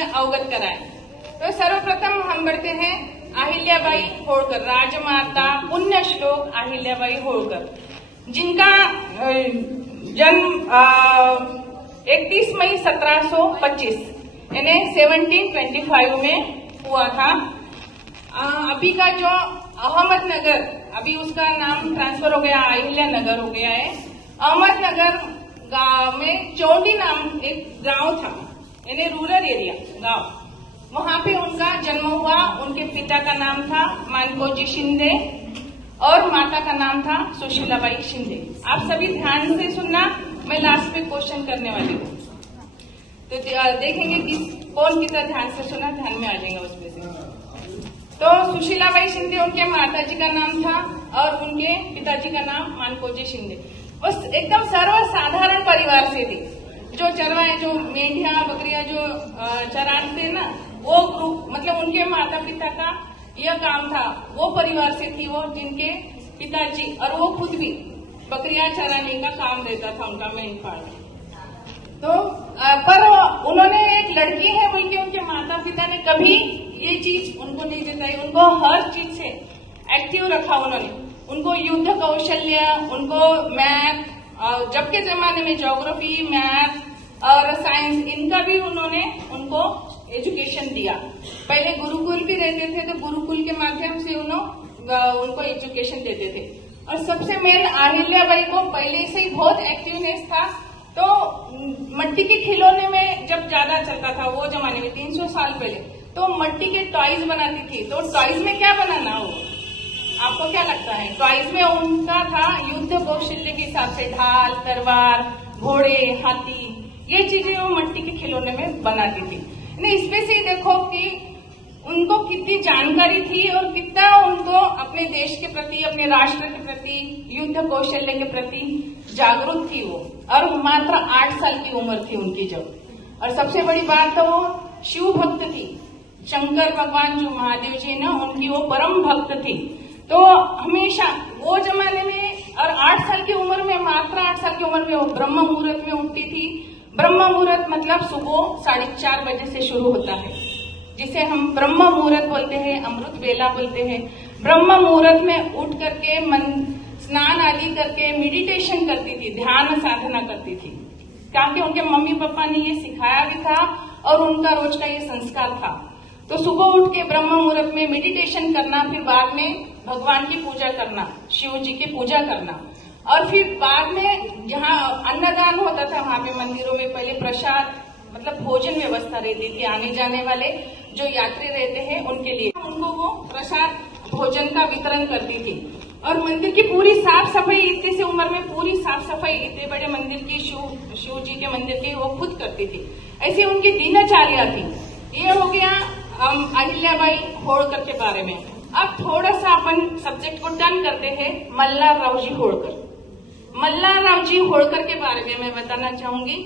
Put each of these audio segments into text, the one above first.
में अवगत कराएं। तो सर्वप्रथम हम बढ़ते हैं अहिल्याबाई होळकर, राजमाता पुण्य श्लोक अहिल्याबाई होळकर, जिनका जन्म 31 मई 1725 यानी 1725 में हुआ था। अभी का जो अहमदनगर, अभी उसका नाम ट्रांसफर हो गया, अहिल्या नगर हो गया है। अहमदनगर गांव में चौंडी नाम एक गांव था, यानी रूरल एरिया गांव, वहां पे उनका जन्म हुआ। उनके पिता का नाम था मानकोजी शिंदे और माता का नाम था सुशीलाबाई शिंदे। आप सभी ध्यान से सुनना, मैं लास्ट में क्वेश्चन करने वाली हूँ, तो देखेंगे कि कौन कितना ध्यान से सुना, ध्यान में आ जाएगा उसमें से। तो सुशीलाबाई शिंदे उनके माताजी का नाम था और उनके पिताजी का नाम मानकोजी शिंदे। बस एकदम सर्वसाधारण परिवार से थी, जो चरवाए, जो मेंढिया बकरियां जो चराते ना, वो ग्रुप, मतलब उनके माता पिता का यह काम था, वो परिवार से थी वो, जिनके पिताजी और वो खुद भी बकरियां चराने का काम रहता था उनका, मेंढपाल। तो पर उन्होंने एक लड़की है बोल के उनके माता पिता ने कभी ये चीज उनको नहीं जताई। उनको हर चीज से एक्टिव रखा उन्होंने, उनको युद्ध कौशल्य, उनको मैथ, जब के जमाने में ज्योग्राफी, मैथ और साइंस, इनका भी उन्होंने उनको एजुकेशन दिया। पहले गुरुकुल भी रहते थे, तो गुरुकुल के माध्यम से उनको एजुकेशन देते थे। और सबसे मेन अहिल्याबाई को पहले से ही बहुत एक्टिवनेस था। तो मट्टी के खिलौने में जब ज्यादा चलता था वो जमाने में, 300 साल पहले, तो मट्टी के टॉयज बनाती थी। तो टॉयज में क्या बनाना हो, आपको क्या लगता है? टॉयज में उनका था युद्ध कौशल्य के हिसाब से ढाल, तलवार, घोड़े, हाथी, ये चीजें वो मट्टी के खिलौने में बनाती थी। इसमें से देखो कि उनको कितनी जानकारी थी और कितना उनको अपने देश के प्रति, अपने राष्ट्र के प्रति, युद्ध कौशल्य के प्रति जागरूक थी वो। और मात्र 8 साल की उम्र थी उनकी जब। और सबसे बड़ी बात तो वो शिव भक्त थी, शंकर भगवान जो महादेव जी ना, उनकी वो परम भक्त थी। तो हमेशा वो जमाने में, और 8 साल की उम्र में, मात्र 8 साल की उम्र में वो ब्रह्म मुहूर्त में उठती थी। ब्रह्म मुहूर्त मतलब सुबह 4:30 बजे से शुरू होता है, जिसे हम ब्रह्म मुहूर्त बोलते हैं, अमृत बेला बोलते हैं। ब्रह्म मुहूर्त में उठ करके स्नान आदि करके मेडिटेशन करती थी, ध्यान साधना करती थी, क्योंकि उनके मम्मी पापा ने ये सिखाया भी था और उनका रोज का ये संस्कार था। तो सुबह उठ के ब्रह्म मुहूर्त में मेडिटेशन करना, फिर बाद में भगवान की पूजा करना, शिव जी की पूजा करना, और फिर बाद में जहाँ अन्नदान होता था वहां पे मंदिरों में पहले प्रसाद, मतलब भोजन व्यवस्था रहती थी। आने जाने वाले जो यात्री रहते हैं उनके लिए उनको वो प्रसाद भोजन का वितरण करती थी। और मंदिर की पूरी साफ सफाई, इतनी सी उम्र में पूरी साफ सफाई इतने बड़े मंदिर की, शिव जी के मंदिर की, वो खुद करती थी। ऐसी उनकी दिनचर्या थी। ये हो गया अहिल्याबाई होळकर के बारे में। अब थोड़ा सा अपन सब्जेक्ट को टर्न करते हैं मल्हाररावजी होळकर। मल्हाररावजी होळकर के बारे में मैं बताना चाहूंगी।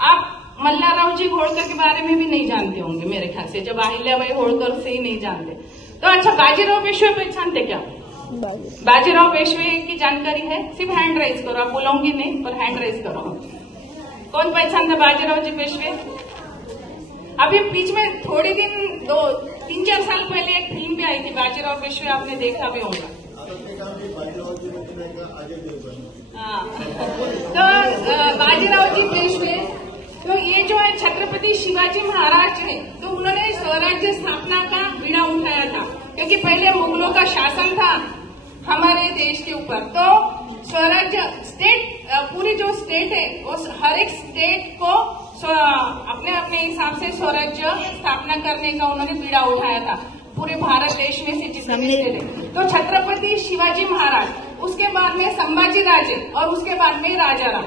आप मल्हाररावजी होळकर के बारे में भी नहीं जानते होंगे मेरे ख्याल से, जब अहिल्याबाई होळकर से ही नहीं जानते। तो अच्छा, बाजीराव पेशवे पहचानते क्या? बाजीराव पेशवे की जानकारी है? सिर्फ हैंड राइज करो, आप बोलोगी नहीं पर हैंड राइज करो। कौन पहचानता बाजीराव जी पेशवे? अभी बीच में थोड़े दिन, 3-4 साल पहले एक फिल्म भी आई थी बाजीराव पेशवे, आपने देखा भी होगा। हाँ, तो बाजीराव जी पेशवे, तो ये जो है छत्रपति शिवाजी महाराज है, तो उन्होंने स्वराज्य स्थापना का बीड़ा उठाया था, क्योंकि पहले मुगलों का शासन था हमारे देश के ऊपर। तो स्वराज्य स्टेट, पूरी जो स्टेट है वो हर एक स्टेट को अपने अपने हिसाब से स्वराज्य स्थापना करने का उन्होंने बीड़ा उठाया था, पूरे भारत देश में से जितने थे। तो छत्रपति शिवाजी महाराज, उसके बाद में संभाजी राजे और उसके बाद में राजा राम।